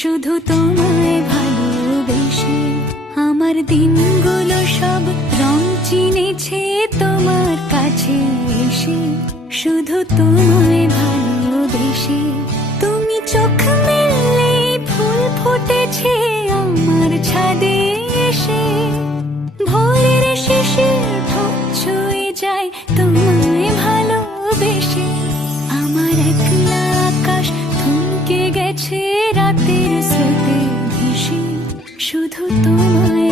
শুধু তোমায় ভালোবেসে আমার দিনগুলো সব রং চিনেছে তোমার কাছে এসে। শুধু তোমায় ভালোবেসে তুমি চোখ মেললে ফুল ফুটেছে আমার ছাদে এসে। ভোরের শেষে ঠোঁট ছুঁয়ে যায় তোমায় ভালোবেসে। আমার একলা আকাশ থমকে গেছে রাতের স্রোতে ভেসে। শুধু তোমায়